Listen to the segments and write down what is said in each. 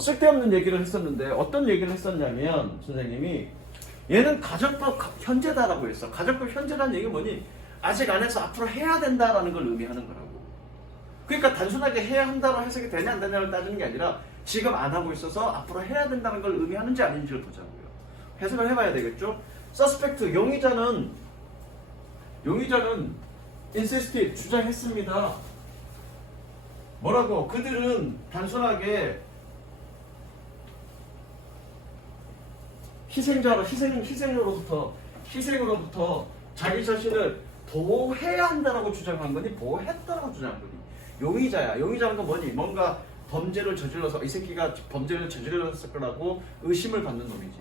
쓸데없는 얘기를 했었는데 어떤 얘기를 했었냐면 선생님이 얘는 가정법 현재다라고 했어. 가정법 현재라는 얘기가 뭐니? 아직 안 해서 앞으로 해야 된다라는 걸 의미하는 거라고. 그러니까 단순하게 해야 한다로 해석이 되냐 안 되냐를 따지는 게 아니라 지금 안 하고 있어서 앞으로 해야 된다는 걸 의미하는지 아닌지를 보자고요. 해석을 해봐야 되겠죠. 서스펙트 용의자는 insisted 주장했습니다. 뭐라고? 그들은 단순하게 희생으로부터 자기 자신을 보호해야 한다라고 주장한 거니 보호했다라고 주장한 거니. 용의자야. 용의자는 건 뭐니? 뭔가 범죄를 저질러서 이 새끼가 범죄를 저질렀을 거라고 의심을 받는 놈이지.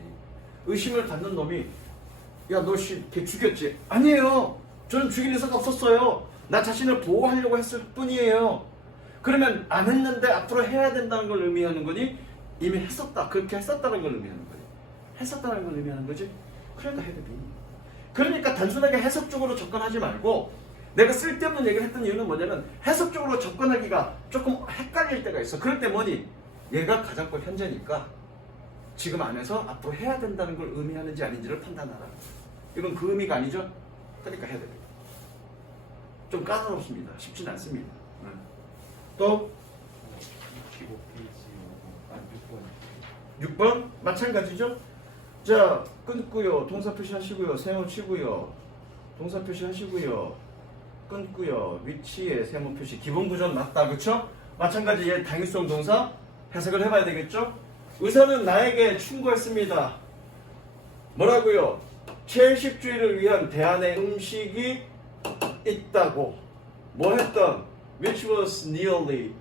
의심을 받는 놈이 야 너 걔 죽였지? 아니에요. 저는 죽일 의사가 없었어요. 나 자신을 보호하려고 했을 뿐이에요. 그러면 안 했는데 앞으로 해야 된다는 걸 의미하는 거니? 이미 했었다. 그렇게 했었다는 걸 의미하는 거니. 했었다는 걸 의미하는 거지? 그러니까 해도 돼. 그러니까 단순하게 해석적으로 접근하지 말고 내가 쓸데없는 얘기를 했던 이유는 뭐냐면 해석적으로 접근하기가 조금 헷갈릴 때가 있어. 그럴 때 뭐니? 얘가 가정법 현재니까 지금 안에서 앞으로 해야 된다는 걸 의미하는지 아닌지를 판단하라. 이건 그 의미가 아니죠? 그러니까 해야 됩니다. 좀 까다롭습니다. 쉽진 않습니다. 또 6번 마찬가지죠? 자, 끊고요. 동사 표시하시고요. 세모 치고요. 동사 표시하시고요. 끊고요. 위치에 세모 표시. 기본 구조는 맞다. 그쵸? 마찬가지 얘 당위성 동사 해석을 해봐야 되겠죠? 의사는 나에게 충고했습니다. 뭐라고요? 채식주의를 위한 대안의 음식이 있다고. 뭐 했던? Which was nearly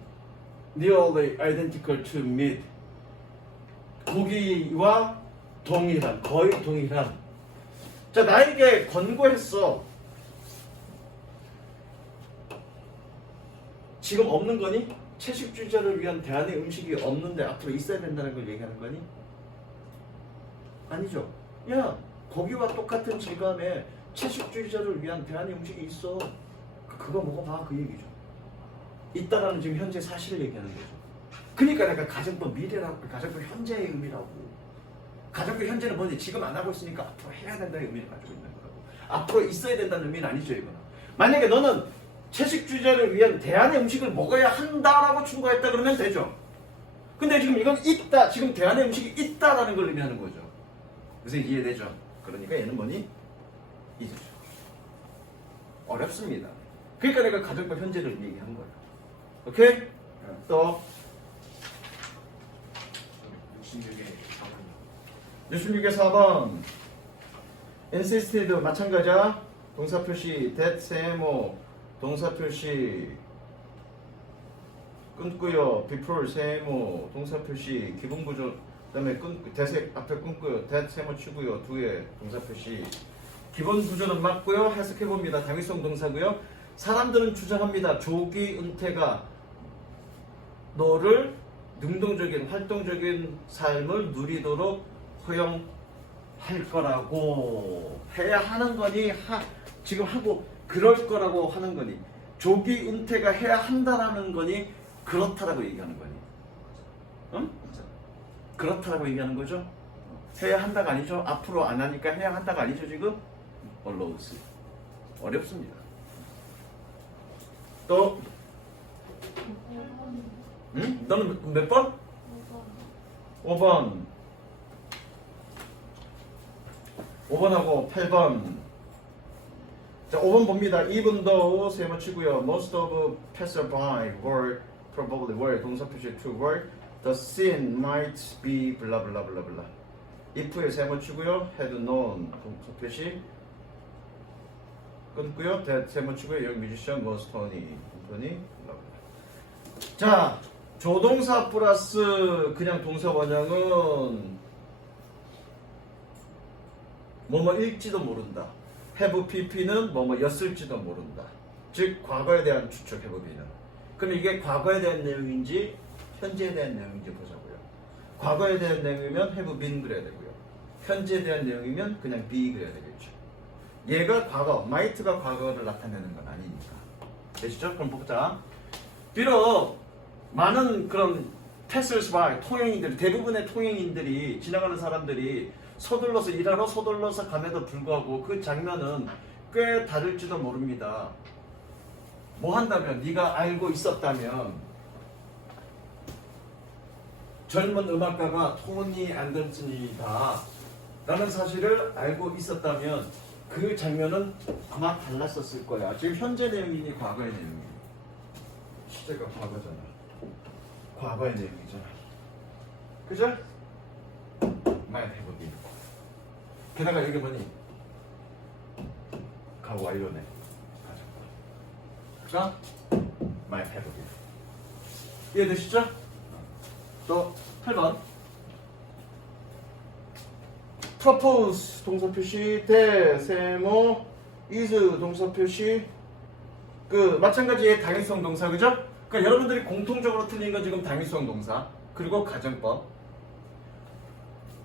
identical to meat. 고기와 동일한, 거의 동일한. 자, 나에게 권고했어. 지금 없는 거니? 채식주의자를 위한 대안의 음식이 없는데 앞으로 있어야 된다는 걸 얘기하는 거니? 아니죠. 야, 고기와 똑같은 질감의 채식주의자를 위한 대안의 음식이 있어. 그거 먹어봐. 그 얘기죠. 있다라는 지금 현재 사실을 얘기하는 거죠. 그러니까 내가 가정법 미래라고, 가정법 현재의 의미라고. 가정법 현재는 뭐지? 지금 안 하고 있으니까 앞으로 해야 된다는 의미를 가지고 있는 거라고. 앞으로 있어야 된다는 의미는 아니죠, 이거는. 만약에 너는 채식주의자를 위한 대안의 음식을 먹어야 한다라고 충고했다 그러면 되죠. 근데 지금 이건 있다, 지금 대안의 음식이 있다라는 걸 의미하는 거죠. 그래서 이해되죠? 그러니까 얘는 뭐니? 이죠. 어렵습니다. 그러니까 내가 가정법 현재를 얘기한 거예요. 오케이? 또 66의 4번 insisted 마찬가지야. 동사 표시 that 세모 동사 표시 끊고요. before 세모 동사 표시 기본 구조 그다음에 대색 앞에 끊고요. that 세모 치고요. 뒤에 동사 표시 기본 구조는 맞고요. 해석해 봅니다. 당위성 동사고요. 사람들은 주장합니다. 조기 은퇴가 너를 능동적인 활동적인 삶을 누리도록 허용할 거라고. 해야 하는 거니 지금 하고 그럴 거라고 하는 거니 조기 은퇴가 해야 한다라는 거니 그렇다라고 얘기하는 거니. 응? 그렇다라고 얘기하는 거죠. 해야 한다가 아니죠. 앞으로 안 하니까 해야 한다가 아니죠. 지금 allows. 어렵습니다. 또 응? 너는 몇 번? 5번 5번하고 8번. 자, 5번 봅니다. even though 세모 치고요. most of passerby were probably were 동사 표시 to were the scene might be blah blah blah blah. if에 세모 치고요. had known 동사 표시 끊고요. that 세모 치고요. 여기 뮤지션 was Tony. 자, 조동사 플러스 그냥 동사 원형은 뭐뭐일지도 모른다. have pp는 뭐뭐였을지도 모른다. 즉 과거에 대한 추측 have b는. 그럼 이게 과거에 대한 내용인지 현재에 대한 내용인지 보자고요. 과거에 대한 내용이면 have been 그래야 되고요. 현재에 대한 내용이면 그냥 be 그래야 되겠죠. 얘가 과거, might가 과거를 나타내는 건 아니니까. 되시죠? 그럼 보자. 비록 많은 그런 패스by 통행인들 대부분의 통행인들이 지나가는 사람들이 서둘러서 일하러 서둘러서 감에도 불구하고 그 장면은 꽤 다를지도 모릅니다. 뭐 한다면 네가 알고 있었다면 젊은 음악가가 토니 앤더슨이다 라는 사실을 알고 있었다면 그 장면은 아마 달랐었을 거야. 지금 현재 내용이니 과거의 내용이니? 시제가 과거잖아. 과거의 내용이잖아. 그죠? 많이 해보기. 게다가 여기 뭐니? 과거 완료네. 자, 많이 해보기. 이해되시죠? 또 8번. propose 동사 표시, 대, 세모, is 동사 표시. 그 마찬가지의 당위성 동사, 그죠? 그러니까 여러분들이 공통적으로 틀린 건 지금 당위성 동사 그리고 가정법.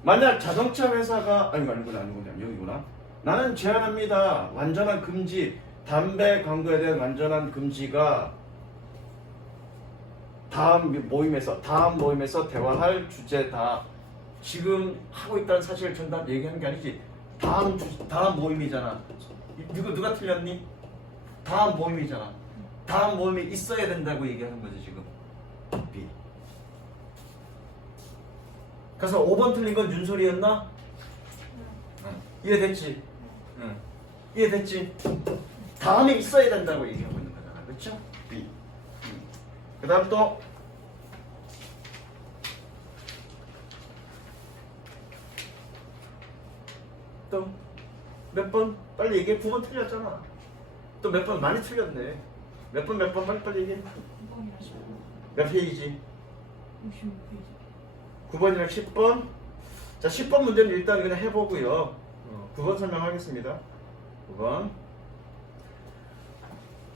만약 자동차 회사가 아니구나 여기구나. 나는 제안합니다. 완전한 금지, 담배 광고에 대한 완전한 금지가 다음 모임에서 대화할 주제다. 지금 하고 있다는 사실을 전달 얘기하는 게 아니지. 다음 모임이잖아. 누가 틀렸니? 다음 모임이잖아. 다음 모임이 있어야 된다고 얘기하는 거지 지금. B. 그래서 5번 틀린 건 윤솔이였나? 응. 이해됐지? 응. 이해됐지? 다음에 있어야 된다고 얘기하고 있는 거잖아. 그렇죠? B. 그 다음 또 몇 번? 빨리 얘기해. 9번 틀렸잖아. 또 몇 번 많이 틀렸네. 몇 번 빨리 얘기해. 9번이랑 10번. 몇 페이지? 66페이지. 9번이랑 10번. 자, 10번 문제는 일단 그냥 해보고요. 9번 설명하겠습니다. 9번.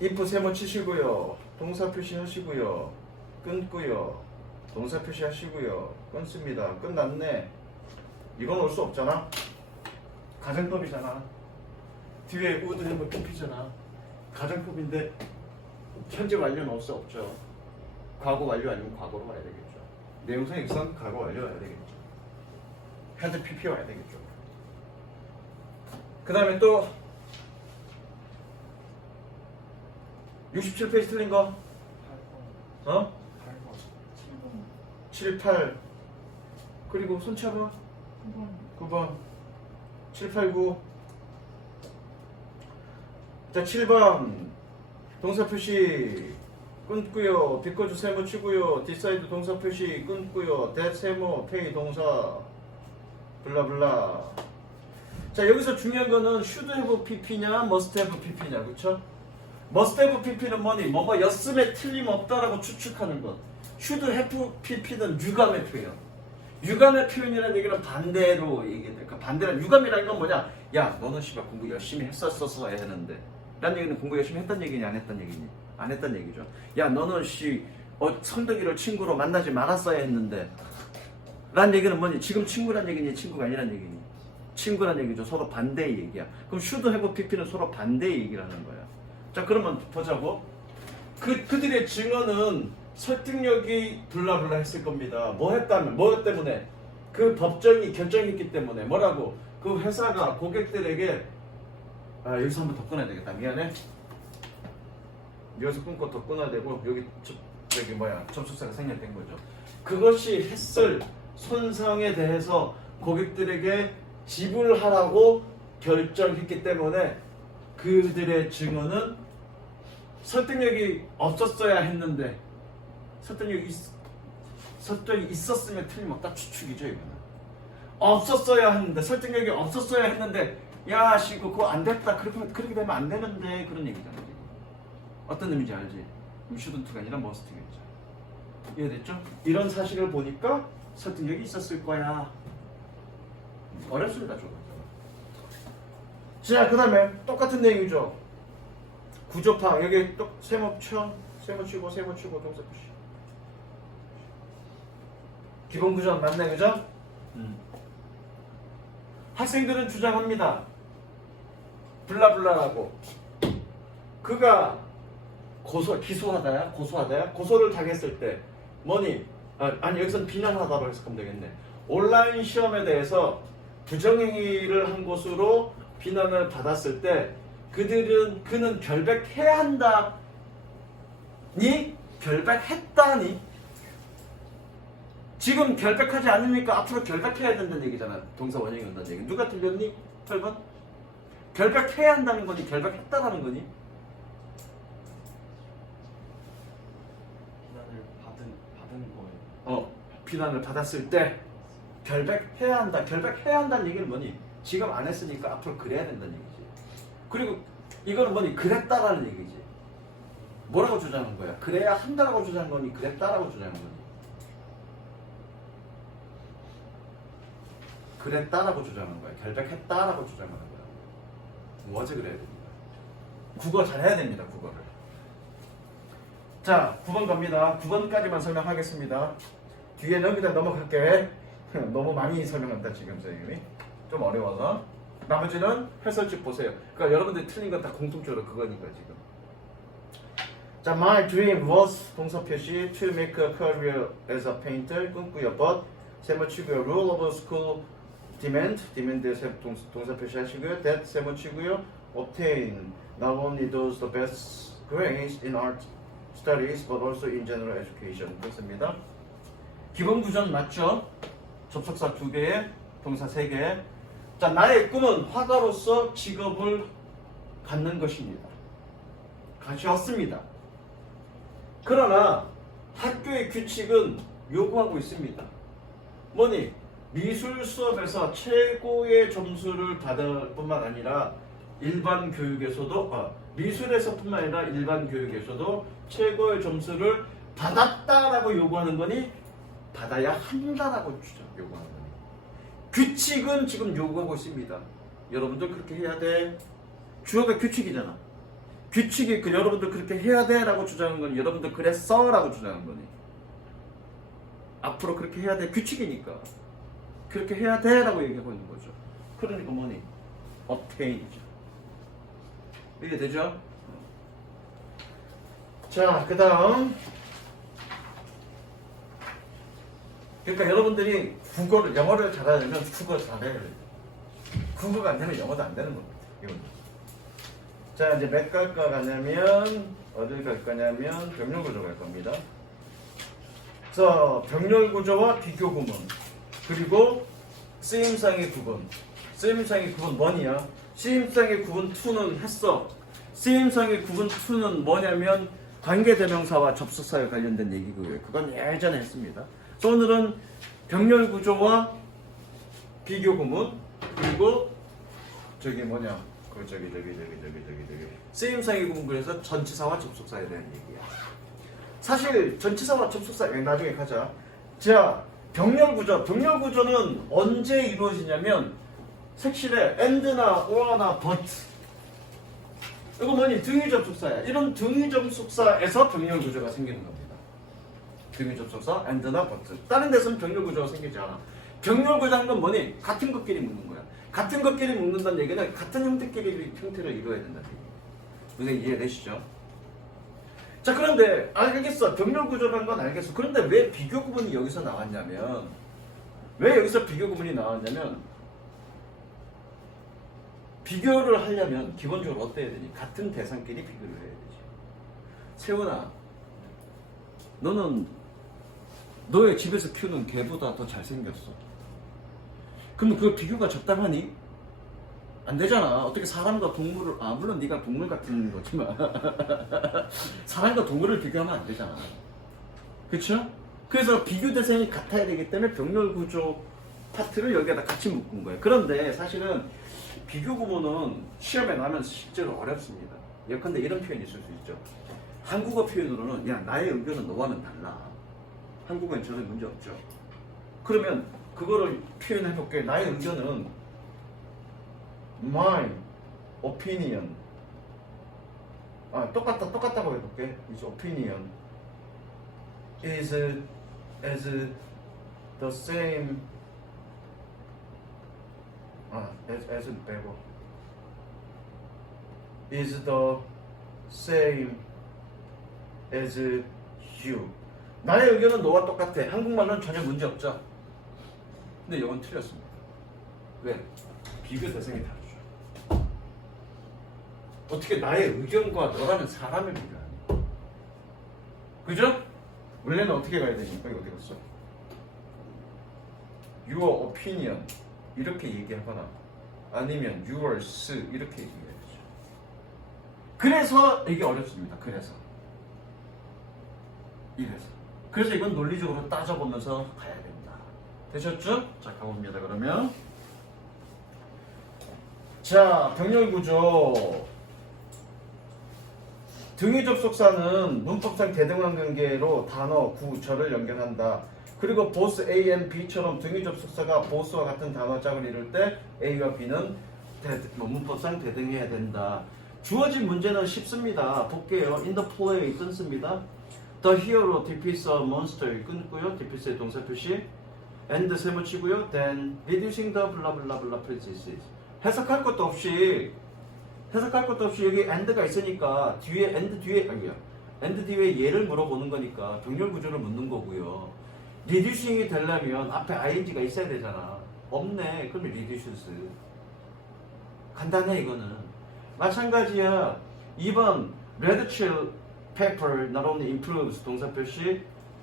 if 세모 치시고요. 동사 표시하시고요. 끊고요. 동사 표시하시고요. 끊습니다. 끝났네. 이건 올 수 없잖아. 가정법이잖아. 뒤에 would 하면 PP잖아. 가정법인데 현재 완료는 올 수 없죠. 과거 완료 아니면 과거로 와야 되겠죠. 내용상 일선 과거 완료 와야 되겠죠. 현재 PP 와야 되겠죠. 그 다음에 또 67페이지 틀린 거 8번. 7, 8 그리고 손잡아 9번. 9번 7, 8, 9 자 7번 동사 표시 끊고요. 뒷거주 세모 치고요. decide 동사 표시 끊고요. that 세모 pay 동사 블라블라. 자 여기서 중요한 거는 should have pp냐 must have pp냐 그쵸? must have pp는 뭐니? 뭐가 였음에 틀림없다라고 추측하는 것. should have pp는 유감의 표현. 유감의 표현이라는 얘기는 반대로 얘기해. 그러니까 반대로 유감이라는 건 뭐냐? 야 너는 씨발 공부 열심히 했었어서 해야 하는데 라는 얘기는 공부 열심히 했단 얘기니 안 했단 얘기니? 안 했단 얘기죠. 야 너는 선덕이를 친구로 만나지 말았어야 했는데 라는 얘기는 뭐니? 지금 친구란 얘기니 친구가 아니란 얘기니? 친구란 얘기죠. 서로 반대의 얘기야. 그럼 should have pp는 서로 반대의 얘기를 하는 거야. 자 그러면 보자고. 그들의 증언은 설득력이 블라블라 했을 겁니다. 뭐 때문에? 그 법정이 결정했기 때문에. 뭐라고? 그 회사가 고객들에게 여기서 한번 더 끊어야 되겠다. 미안해. 여기서 끊고 더 끊어야 되고 여기 접속사가 생략된 거죠. 그것이 했을 손상에 대해서 고객들에게 지불하라고 결정했기 때문에 그들의 증언은 설득력이 없었어야 했는데 설득력이 있었으면 틀림없다 추측이죠. 이거는 없었어야 했는데 설득력이 없었어야 했는데 야 씨 그거 안 됐다 그렇게 되면 안 되는데 그런 얘기잖아. 지금. 어떤 의미인지 알지? shouldn't가 아니라 must겠죠. 이해됐죠? 이런 사실을 보니까 설득력이 있었을 거야. 어렵습니다. 좀. 자 그 다음에 똑같은 내용이죠. 구조파 여기 또 세모 치고 동사 표시. 기본 구조는 맞네 그죠? 학생들은 주장합니다. 블라블라라고. 그가 고소하다야? 고소를 당했을 때 뭐니? 아니 여기서는 비난하다로 해석하면 되겠네. 온라인 시험에 대해서 부정행위를 한 것으로 비난을 받았을 때 그는 결백해야 한다니 결백했다니 지금 결백하지 않으니까 앞으로 결백해야 된다는 얘기잖아. 동사 원형이 온다는 얘기. 누가 틀렸니? 8번? 결백해야 한다는 거니 결백했다라는 거니? 받은 거예요. 비난을 받았을 때 결백해야 한다. 결백해야 한다는 얘기는 뭐니? 지금 안 했으니까 앞으로 그래야 된다는 얘기지. 그리고 이거는 뭐니? 그랬다라는 얘기지. 뭐라고 주장한 거야? 그래야 한다라고 주장한 거니? 그랬다라고 주장한 거니? 그랬다라고 주장한 거야. 결백했다라고 주장하는 거야. 뭐지 그래야 됩니다. 국어 잘해야 됩니다. 국어를. 자, 9번 갑니다. 9번까지만 설명하겠습니다. 뒤에 여기다 넘어갈게. 너무 많이 설명한다 지금 선생님이. 좀 어려워서. 나머지는 해설집 보세요. 그러니까 여러분들이 틀린 건 다 공통적으로 그거니까 지금. 자, my dream was 동사 표시 to make a career as a painter 꿈꾸여 but 세모 치고요. rule of school demand에서 동사 표시 하시고요. that 세모 치고요. obtain not only those the best grades in art studies but also in general education. 그렇습니다. 기본 구조는 맞죠? 접속사 2개, 동사 3개. 자, 나의 꿈은 화가로서 직업을 갖는 것입니다. 가졌습니다. 그러나 학교의 규칙은 요구하고 있습니다. 뭐니? 미술 수업에서 최고의 점수를 받을 뿐만 아니라 일반 교육에서도 미술에서뿐만 아니라 일반 교육에서도 최고의 점수를 받았다라고 요구하는 거니 받아야 한다라고 요구하는 거니 규칙은 지금 요구하고 있습니다. 여러분들 그렇게 해야 돼. 주어가 규칙이잖아. 규칙이 여러분들 그렇게 해야 돼 라고 주장한 거니 여러분들 그랬어 라고 주장한 거니 앞으로 그렇게 해야 돼. 규칙이니까 그렇게 해야 돼 라고 얘기하고 있는 거죠. 그러니까 뭐니? obtain이죠. 이해되죠? 자, 그 다음 그러니까 여러분들이 영어를 잘하려면 국어 잘해야 돼요. 국어가 안 되면 영어도 안 되는 겁니다. 이건. 자, 이제 몇 갈까 가냐면 어딜 갈 거냐면 병렬구조 갈 겁니다. 자, 병렬구조와 비교구문 그리고 쓰임상의 구분. 쓰임상의 구분 뭐냐? 쓰임상의 구분 2는 했어. 쓰임상의 구분 2는 뭐냐면 관계대명사와 접속사에 관련된 얘기고요. 그건 예전에 했습니다. 그래서 오늘은 병렬구조와 비교구문 그리고 저기 뭐냐? 저기 쓰임상의 구분 그래서 전치사와 접속사에 대한 얘기야. 사실 전치사와 접속사 나중에 가자. 자, 병렬구조는 언제 이루어지냐면 색실에 and나 or나 but 이거 뭐니? 등위 접속사야. 이런 등위 접속사에서 병렬구조가 생기는 겁니다. 등위 접속사 and나 but 다른 데서는 병렬구조가 생기지 않아. 병렬구조는 건 뭐니? 같은 것끼리 묶는 거야. 같은 것끼리 묶는다는 얘기는 같은 형태를 이루어야 된다는 얘기예요. 선생님 이해되시죠? 자, 그런데 알겠어. 병렬구조라는 건 알겠어. 그런데 왜 비교구문이 여기서 나왔냐면 비교를 하려면 기본적으로 어때야 되니? 같은 대상끼리 비교를 해야 되지. 세훈아, 너는 너의 집에서 키우는 개보다 더 잘생겼어. 그럼 그 비교가 적당하니? 안 되잖아. 어떻게 사람과 동물을 물론 네가 동물 같은 거지만 사람과 동물을 비교하면 안 되잖아. 그렇죠? 그래서 비교 대상이 같아야 되기 때문에 병렬구조 파트를 여기에다 같이 묶은 거예요. 그런데 사실은 비교 구문은 시험에 나오면 실제로 어렵습니다. 예컨대 이런 표현이 있을 수 있죠. 한국어 표현으로는 야, 나의 의견은 너와는 달라. 한국어는 전혀 문제 없죠. 그러면 그거를 표현해 볼게. 나의 의견은 my opinion. 똑같다고 해볼게. His opinion is as the same. as는 빼고 is the same as you. 나의 의견은 너와 똑같아. 한국말로는 전혀 문제 없죠. 근데 이건 틀렸습니다. 왜? 비교 대상이 다르죠. 어떻게 나의 의견과 너라는 사람을 비교하니? 그죠? 원래는 어떻게 가야 되니까 이거 어디 갔어? Your opinion 이렇게 얘기하거나 아니면 yours 이렇게 얘기해야죠. 그래서 이게 어렵습니다. 그래서 이건 논리적으로 따져보면서 가야 됩니다. 되셨죠? 자, 가봅니다. 그러면 자, 병렬 구조. 등위 접속사는 문법상 대등한 관계로 단어, 구, 절을 연결한다. 그리고 보스 A, and B처럼 등위 접속사가 보스와 같은 단어 짝을 이룰 때 A와 B는 문법상 대등해야 된다. 주어진 문제는 쉽습니다. 볼게요. In the play 끊습니다. The hero defeats a monster 끊고요. defeats의 동사 표시. and 세모치고요. Then reducing the blah blah blah processes. 해석할 것도 없이 여기 and가 있으니까 뒤에 and 뒤에 얘를 물어보는 거니까 병렬 구조를 묻는 거고요. reducing이 되려면 앞에 ing가 있어야 되잖아. 없네. 그럼 reduces. 간단해 이거는. 마찬가지야. 2번 red chill pepper not only improves 동사 표시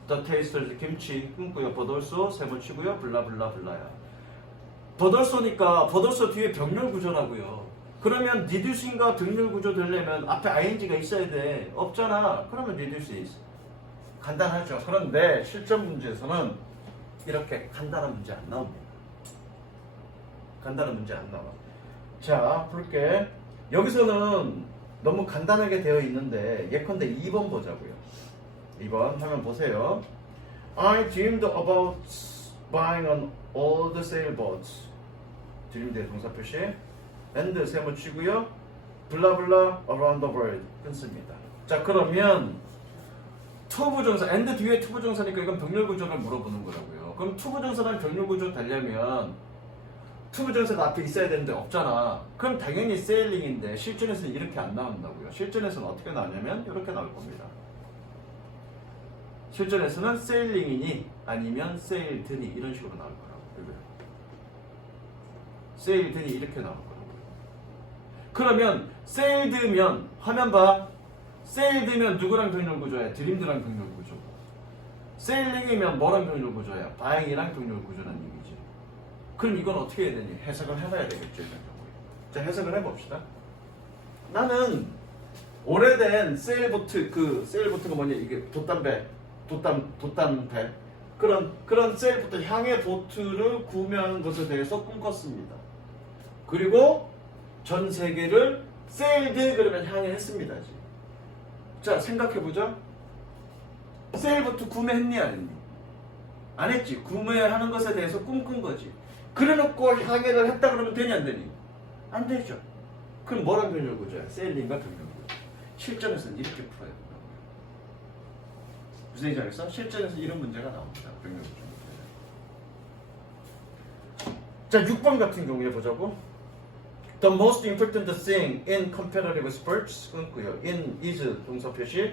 the taste of the 김치 끊고요. but also 세모치고요. 블라블라블라야. but also니까 but also 뒤에 병렬 구조라고요. 그러면 reducing과 병렬 구조 되려면 앞에 ing가 있어야 돼. 없잖아. 그러면 reduces. 간단하죠. 그런데 실전 문제에서는 이렇게 간단한 문제 안 나옵니다. 자, 볼게. 여기서는 너무 간단하게 되어 있는데 예컨대 2번 보자고요. 2번 화면 보세요. I dreamed about buying an old sailboat. dreamed의 동사 표시. and 세모치고요. 블라블라 around the world 끊습니다. 자, 그러면 투부정사 and 뒤에 투부정사니까 이건 병렬 구조를 물어보는 거라고요. 그럼 투부정사랑 병렬 구조 되려면 투부정사가 앞에 있어야 되는데 없잖아. 그럼 당연히 세일링인데 실전에서는 이렇게 안 나온다고요. 실전에서는 어떻게 나오냐면 이렇게 나올 겁니다. 실전에서는 세일링이니 아니면 세일드니 이런 식으로 나올 거라고. 세일드니 이렇게 나올 거라고. 그러면 세일드면 화면 봐. 세일드면 누구랑 병렬 구조야? 드림드랑 병렬 구조. 세일링이면 뭐랑 병렬 구조야? 바잉이랑 병렬 구조라는 얘기지. 그럼 이건 어떻게 해야 되니? 해석을 해봐야 되겠죠. 자, 해석을 해봅시다. 나는 오래된 세일보트가 뭐냐? 이게 돛담배 그런 세일보트 향의 보트를 구매하는 것에 대해서 꿈꿨습니다. 그리고 전 세계를 세일드 그러면 향해 했습니다. 자, 생각해보죠. 세일보트 구매했니 안 했니? 안 했지. 구매하는 것에 대해서 꿈꾼 거지. 그래놓고 향해를 했다 그러면 되니 안 되니? 안 되죠. 그럼 뭐랑 병렬 구조야? 세일링과 병렬 구조. 실전에서는 이렇게 풀어야 된다고요. 무슨 얘기인지 알겠어? 실전에서 이런 문제가 나옵니다. 병렬 구조. 자, 6번 같은 경우에 보자고. The most important thing in competitive sports 끊고요. in is 동사 표시.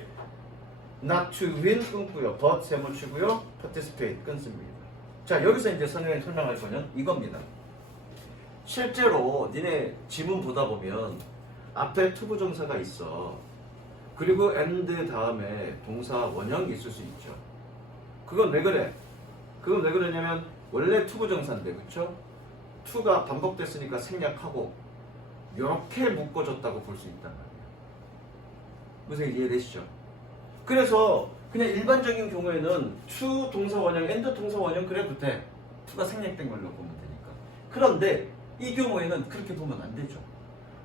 not to win 끊고요. but 세모치고요. participate 끊습니다. 자, 여기서 이제 선생님이 설명할 거는 이겁니다. 실제로 니네 지문 보다 보면 앞에 투부정사가 있어. 그리고 and 다음에 동사 원형이 있을 수 있죠. 그건 왜 그래? 그건 왜 그러냐면 원래 투부정사인데, 그쵸? 투가 반복됐으니까 생략하고 이렇게 묶어졌다고 볼 수 있단 말이에요. 무슨 이해되시죠? 그래서 그냥 일반적인 경우에는 to 동사 원형, and 동사 원형 그래도 돼. to가 생략된 걸로 보면 되니까. 그런데 이 경우에는 그렇게 보면 안 되죠.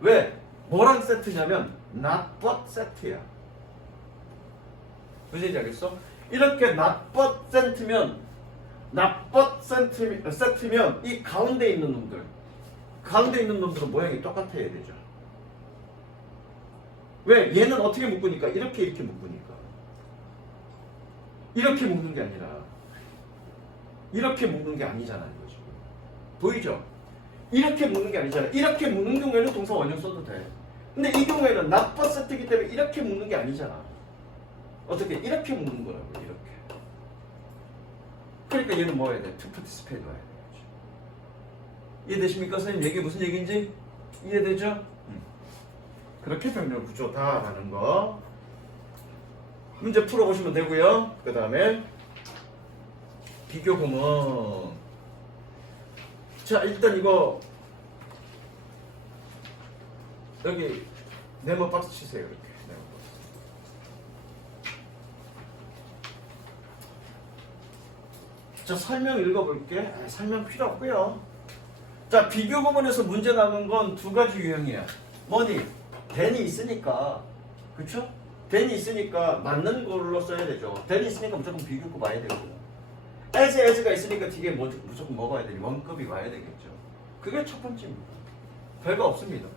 왜? 뭐랑 세트냐면 not but 세트야. 무슨 얘기인지 알겠어? 이렇게 not but 세트면 이 가운데 있는 놈들은 모양이 똑같아야 되죠. 왜? 얘는 어떻게 묶으니까? 이렇게 묶으니까. 이렇게 묶는 게 아니라 이렇게 묶는 게 아니잖아, 이거 지금. 보이죠? 이렇게 묶는 게 아니잖아. 이렇게 묶는 경우에는 동사 원형 써도 돼. 근데 이 경우에는 not but 세트이기 때문에 이렇게 묶는 게 아니잖아. 어떻게? 이렇게 묶는 거라고, 이렇게. 그러니까 얘는 뭐 해야 돼? to participate 와야 돼. 이해되십니까? 선생님 얘기 무슨 얘기인지 이해되죠? 그렇게 병렬 구조다라는 거 문제 풀어보시면 되고요. 그 다음에 비교 구문. 자, 일단 이거 여기 네모 박스 치세요. 이렇게 네모 박스. 자, 설명 읽어볼게. 설명 필요 없고요. 자, 비교 구문에서 문제 나오는 건 두 가지 유형이야. 뭐니? then이 있으니까, 그쵸? then이 있으니까 맞는 걸로 써야 되죠. then이 있으니까 무조건 비교급 와야 되고, as가 있으니까 뒤에 무조건 먹어야 되니 원급이 와야 되겠죠. 그게 첫 번째입니다. 별거 없습니다.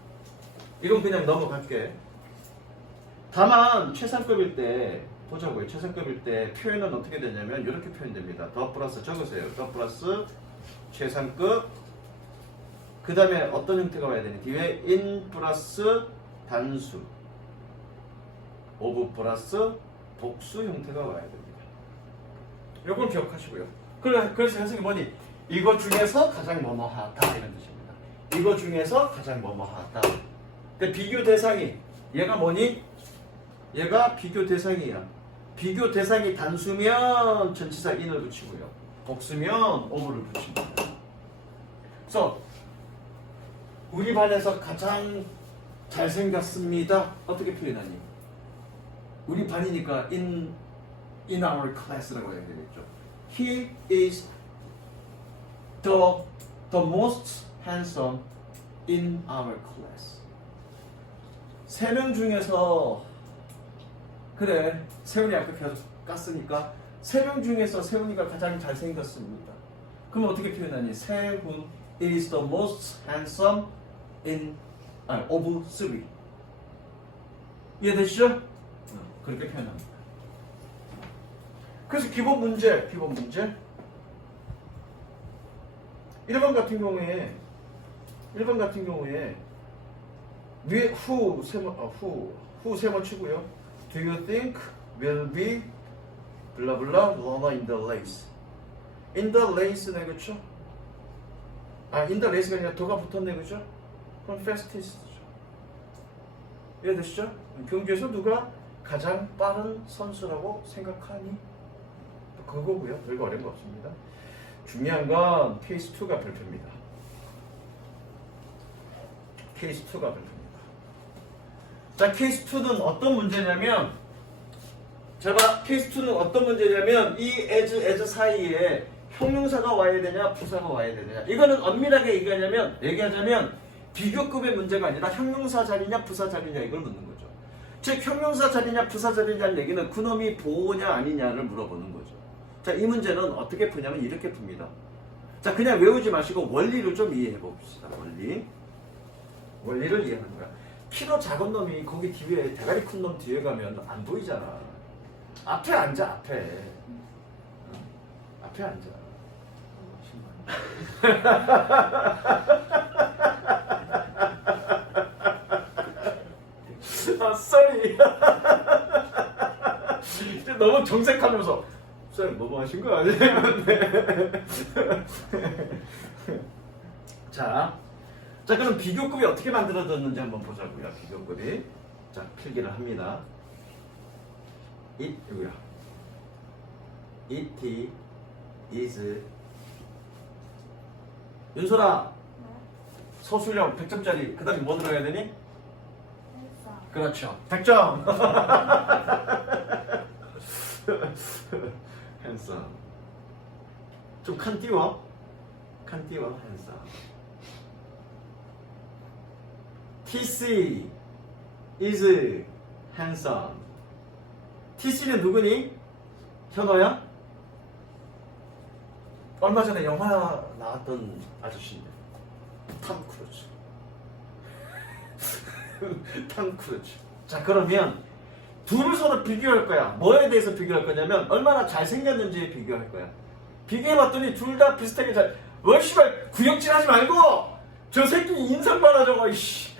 이건 그냥 넘어갈게. 다만 최상급일 때 보자고요. 최상급일 때 표현은 어떻게 되냐면 이렇게 표현됩니다. 더 플러스 적으세요. 더 플러스 최상급. 그 다음에 어떤 형태가 와야 되니? 뒤에 in 플러스 단수, of 플러스 복수 형태가 와야 됩니다. 이걸 기억하시고요. 그래서 현석이 뭐니? 이거 중에서 가장 뭐뭐하다 이런 뜻입니다. 이거 중에서 가장 뭐뭐하다. 근데 비교 대상이 얘가 뭐니? 얘가 비교 대상이야. 비교 대상이 단수면 전치사 in을 붙이고요. 복수면 of를 붙입니다. 그래서 우리 반에서 가장 잘생겼습니다. 어떻게 표현하니? 우리 반이니까 in our class라고 해야 되겠죠. He is the most handsome in our class. 세 명 중에서 그래 세훈이 아까 계속 깠으니까 세 명 중에서 세훈이가 가장 잘생겼습니다. 그럼 어떻게 표현하니? 세훈 is the most handsome of three. 이해되시죠? 그렇게 표현합니다. 그래서 기본 문제 1번 같은 경우에 위에 who 세모 치고요. Do you think will be blah blah runner in the race? in the race네, 그쵸? in the race가 아니라 더가 붙었네, 그죠? 그럼 fastest죠. 이해되시죠? 경기에서 누가 가장 빠른 선수라고 생각하니? 그거고요. 별거 어려운 거 없습니다. 중요한 건 케이스 2가 발표입니다. 케이스 2가 발표입니다. 자, 케이스 2는 어떤 문제냐면, 자, 봐. 케이스 2는 어떤 문제냐면, 이 as 사이에 형용사가 와야 되냐, 부사가 와야 되냐. 이거는 엄밀하게 얘기하자면, 비교급의 문제가 아니라 형용사 자리냐, 부사 자리냐, 이걸 묻는 거죠. 즉, 형용사 자리냐, 부사 자리냐는 얘기는 그놈이 보호냐, 아니냐를 물어보는 거죠. 자, 이 문제는 어떻게 푸냐면 이렇게 풉니다. 자, 그냥 외우지 마시고 원리를 좀 이해해 봅시다. 원리를 이해하는 거야. 키로 작은 놈이 거기 뒤에 대가리 큰 놈 뒤에 가면 안 보이잖아. 앞에 앉아. 앞에 앉아. sorry. 너무 정색하면서 쌤 너무 하신 거 아니에요? 자, 그럼 비교급이 어떻게 만들어졌는지 한번 보자고요. 비교급이. 자, 필기를 합니다. 이거야. it is. 윤솔아, 서술형 100점짜리. 그 다음에 뭐 들어가야 되니? 그렇죠. 100점. handsome. 좀 칸 띄워. handsome. TC is handsome. TC는 누구니? 현호야? 얼마 전에 영화 나왔던 아저씨인데. 탐 크루즈. 자, 그러면 둘을 서로 비교할 거야. 뭐에 대해서 비교할 거냐면 얼마나 잘생겼는지에 비교할 거야. 비교해봤더니 둘 다 비슷하게 씨발 구역질 하지 말고 저 새끼 인상 봐라 저거 이씨.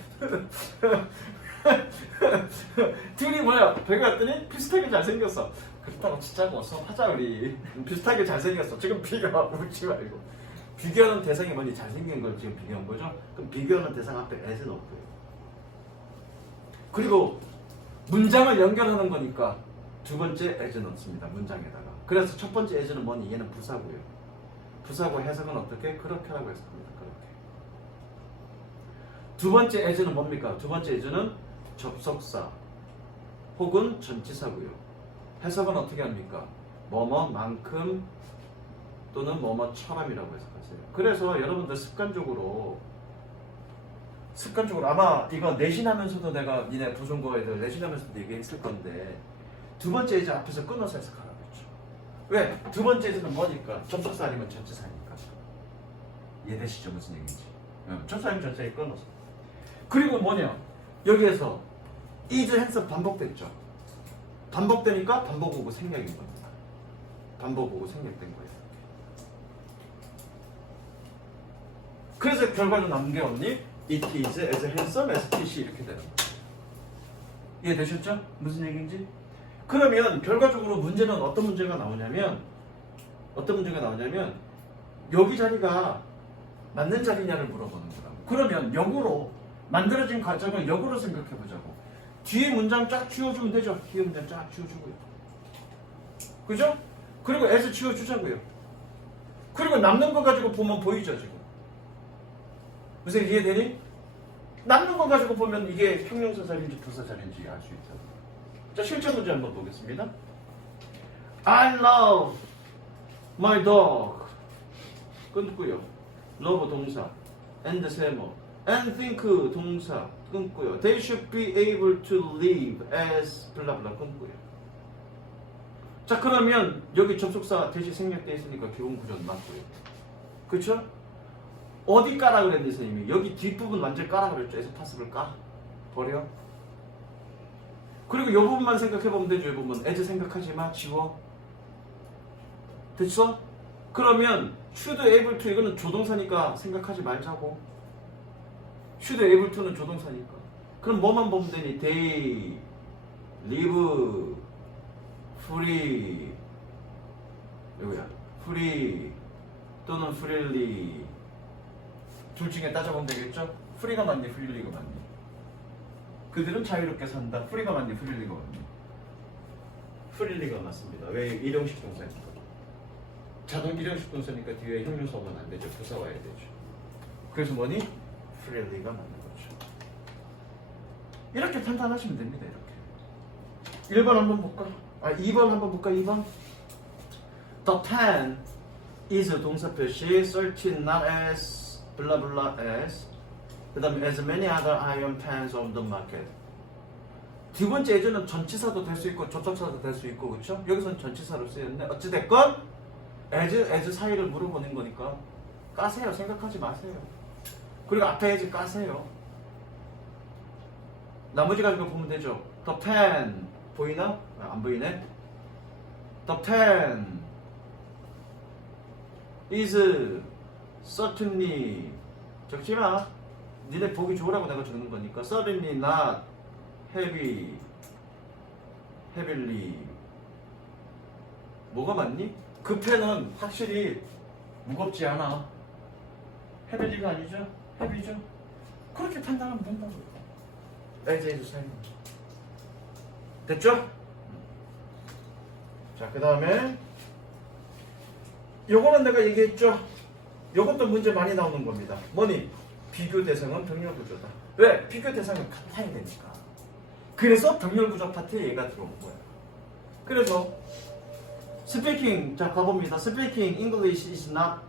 둘이 뭐야? 비교했더니 비슷하게 잘생겼어. 그렇다고 진짜고 수업하자 우리. 비슷하게 잘생겼어. 지금 비교 웃지 말고. 비교하는 대상이 뭐니? 잘생긴 걸 지금 비교한 거죠? 그럼 비교하는 대상 앞에 as는 없고요. 그리고 문장을 연결하는 거니까 두 번째 as 넣습니다. 문장에다가. 그래서 첫 번째 as는 뭐니? 얘는 부사고요. 부사고 해석은 어떻게? 그렇게라고 해석합니다. 그렇게. 두 번째 as는 뭡니까? 두 번째 as는 접속사 혹은 전치사고요. 해석은 어떻게 합니까? 뭐뭐만큼 또는 뭐뭐처럼이라고 해석하세요. 그래서 여러분들 습관적으로 아마 이거 내신하면서도 내가 니네 부전고 애들 내신하면서도 얘기했을 건데 두 번째 이제 앞에서 끊어서 해석하라고 했죠. 왜? 두 번째 이제는 뭐니까? 접속사 아니면 전치사니까. 이해되시죠? 무슨 얘기인지. 접속사 아니면 전치사에 끊어서. 그리고 뭐냐? 여기에서 is has 반복됐죠. 반복되니까 반복어구 생략인 겁니다. 반복어구 생략된 거예요. 그래서 결과로 남은 게 언니 it is as handsome as TC 이렇게 되는 거예요. 이해되셨죠? 무슨 얘기인지? 그러면 결과적으로 문제는 어떤 문제가 나오냐면 여기 자리가 맞는 자리냐를 물어보는 거라고. 그러면 역으로 만들어진 과정을 역으로 생각해 보자고. 뒤에 문장 쫙 지워주면 되죠. 뒤에 문장 쫙 지워주고요. 그죠? 그리고 as 지워주자고요. 그리고 남는 거 가지고 보면 보이죠 지금. 무슨 이해되니? 남는 거 가지고 보면 이게 형용사 자리인지 부사 자리인지 알 수 있죠. 자, 실제 문제 한번 보겠습니다. I love my dog. 끊고요. love 동사, and 세모, and think 동사 끊고요. They should be able to live as 블라블라 끊고요. 자, 그러면 여기 접속사 대시 생략되어 있으니까 기본 구조는 맞고요. 그쵸? 어디 까라 그랬니 선생님이? 여기 뒷부분 완전 까라 그랬죠. 에서 파스를 까 버려. 그리고 이 부분만 생각해보면 되죠. 이 부분 as 생각하지 마. 지워. 됐어? 그러면 should able to 이거는 조동사니까 생각하지 말자고. should able to는 조동사니까. 그럼 뭐만 보면 되니? they live free 여기야 free 또는 freely 둘 중에 따져보면 되겠죠? free가 맞니? freely가 맞니? 그들은 자유롭게 산다. free가 맞니? freely가 맞니? freely가 맞습니다. 왜? 일용식 동사니까. 자동 일용식 동사니까 뒤에 형용사 오면 안 되죠. 부사 와야 되죠. 그래서 뭐니? freely가 맞는 거죠. 이렇게 판단하시면 됩니다. 이렇게 1번 한번 볼까? 2번 한번 볼까? 2번 The pen is 동사 표시 13 not as 블라블라 as 그 다음에 as many other iron pens on the market. 두 번째 예전은 전치사도 될 수 있고 접속사도 될 수 있고 그렇죠? 여기서는 전치사로 쓰였네. 어찌됐건 as 사이를 물어보는 거니까 까세요. 생각하지 마세요. 그리고 앞에 as 까세요. 나머지 가지고 보면 되죠. The pen 보이나? 안 보이네. The pen is certainly 적지마. 니네 보기 좋으라고 내가 적는 거니까 certainly not heavily 뭐가 맞니? 그 펜은 확실히 무겁지 않아. heavy가 아니죠? heavy죠? 그렇게 판단하면 된다고. as 사인 됐죠? 자, 그 다음에 요거는 내가 얘기했죠? 요것도 문제 많이 나오는 겁니다. 뭐니? 비교 대상은 병렬 구조다. 왜? 비교 대상은 같아야 되니까. 그래서 병렬 구조 파트에 얘가 들어온 거야. 그래서 speaking 자 가봅니다. Speaking English is not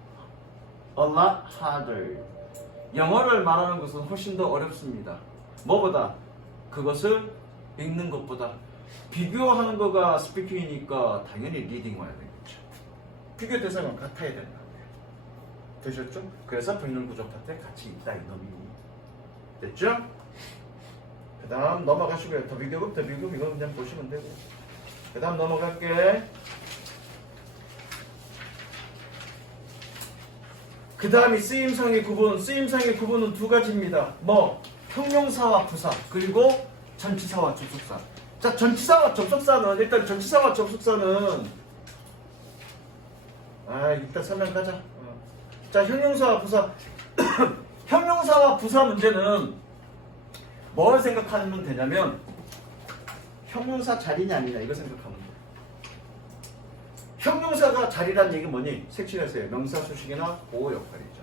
a lot harder. 영어를 말하는 것은 훨씬 더 어렵습니다. 뭐보다? 그것을 읽는 것보다. 비교하는 거가 speaking이니까 당연히 reading 와야 되겠죠. 비교 대상은 같아야 된다. 되셨죠? 그래서 병렬 구조 파트에 같이 있다 이놈이. 됐죠? 그 다음 넘어가시고요. 더 비교급 이거 그냥 보시면 되고. 그 다음 넘어갈게. 그 다음이 쓰임상의 구분. 쓰임상의 구분은 두 가지입니다. 뭐? 형용사와 부사 그리고 전치사와 접속사. 자, 전치사와 접속사는 일단 전치사와 접속사는 일단 설명하자. 자, 형용사와 부사 형용사와 부사 문제는 뭘 생각하면 되냐면 형용사 자리냐 아니냐 이거 생각하면 돼. 형용사가 자리란 얘기는 뭐니? 색칠하세요. 명사 수식이나 보호 역할이죠.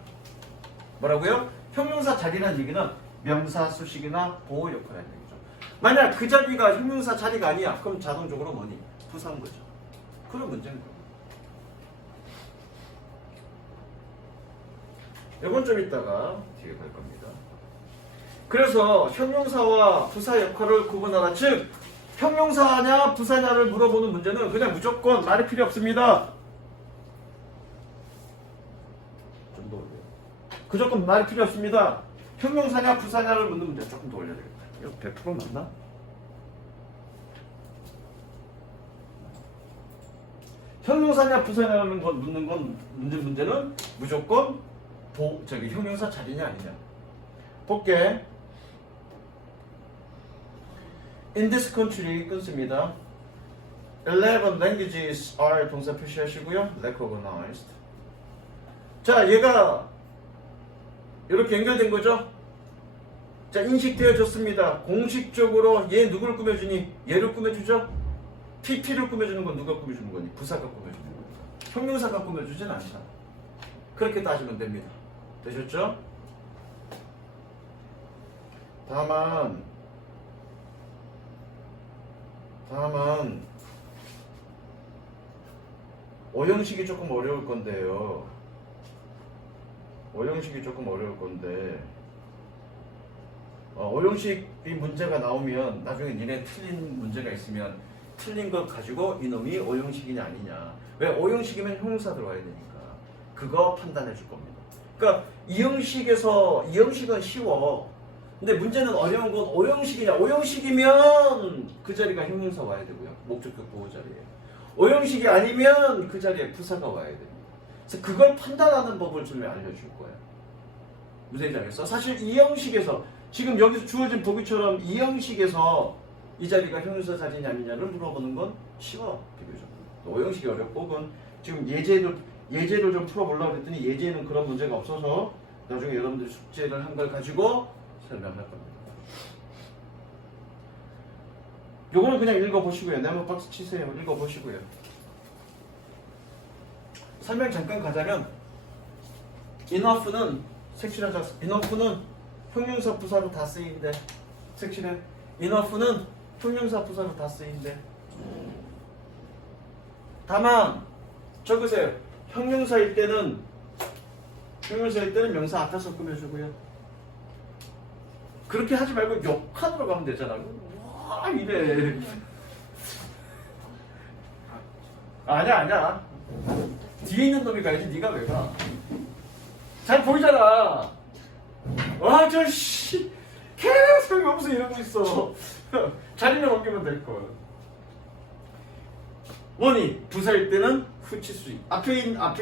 뭐라고요? 형용사 자리란 얘기는 명사 수식이나 보호 역할이라는 얘기죠. 만약 그 자리가 형용사 자리가 아니야. 그럼 자동적으로 뭐니? 부사인 거죠. 그런 문제인 거예요. 이건 좀 이따가 뒤에 갈 겁니다. 그래서 형용사와 부사 역할을 구분하라. 즉 형용사냐 부사냐를 물어보는 문제는 그냥 무조건 말이 필요 없습니다. 좀 더 올려요. 무조건 말이 필요 없습니다. 형용사냐 부사냐를 묻는 문제 조금 더 올려야 되겠다. 이거 100% 맞나? 형용사냐 부사냐라는 건 묻는 건 문제는 무조건 형용사 자리냐 아니냐. 볼게. In this country 끊습니다. 11 languages are 동사 표시하시고요. recognized. 자, 얘가 이렇게 연결된 거죠. 자, 인식되어졌습니다. 공식적으로 얘 누구를 꾸며주니? 얘를 꾸며주죠. PP를 꾸며주는 건 누가 꾸며주는 거니? 부사가 꾸며주는 거니까. 형용사가 꾸며주진 않잖아. 그렇게 따지면 됩니다. 되셨죠? 다만 어형식이 조금 어려울 건데요. 어형식이 조금 어려울 건데 어형식이 문제가 나오면 나중에 니네 틀린 문제가 있으면 틀린 것 가지고 이놈이 어형식이냐 아니냐. 왜 어형식이면 형용사 들어가야 되니까 그거 판단해 줄 겁니다. 그러니까 이형식은 쉬워. 근데 문제는 어려운 건 오형식이냐. 오형식이면 그 자리가 형용사 와야 되고요. 목적격 보호 자리에. 오형식이 아니면 그 자리에 부사가 와야 됩니다. 그래서 그걸 판단하는 법을 좀 알려줄 거예요. 무슨 얘기인지 알겠어? 사실 이 형식에서 지금 여기서 주어진 보기처럼 이 형식에서 이 자리가 형용사 자리냐 아니냐를 물어보는 건 쉬워. 비교적. 오형식이 어렵고 그건 지금 예제를 좀 풀어보려고 했더니 예제는 그런 문제가 없어서 나중에 여러분들이 숙제를 한 걸 가지고 설명할 겁니다. 요거는 그냥 읽어보시고요. 네모 박스 치세요. 읽어보시고요. 설명 잠깐 가자면 enough는 색칠하자. enough는 형용사 부사로 다 쓰이는데 색칠해. enough는 형용사 부사로 다 쓰이는데 다만 적으세요. 형용사일 때는 명사 앞에서 꾸며주고요. 그렇게 하지 말고 역한으로 가면 되잖아. 와 이래. 아니야. 뒤에 있는 놈이 가야지. 네가 왜 가? 잘 보이잖아. 와 저 씨 계속 여기서 이러고 있어. 자리를 옮기면 될 걸. 원이 부사일 때는 후치수식. 앞에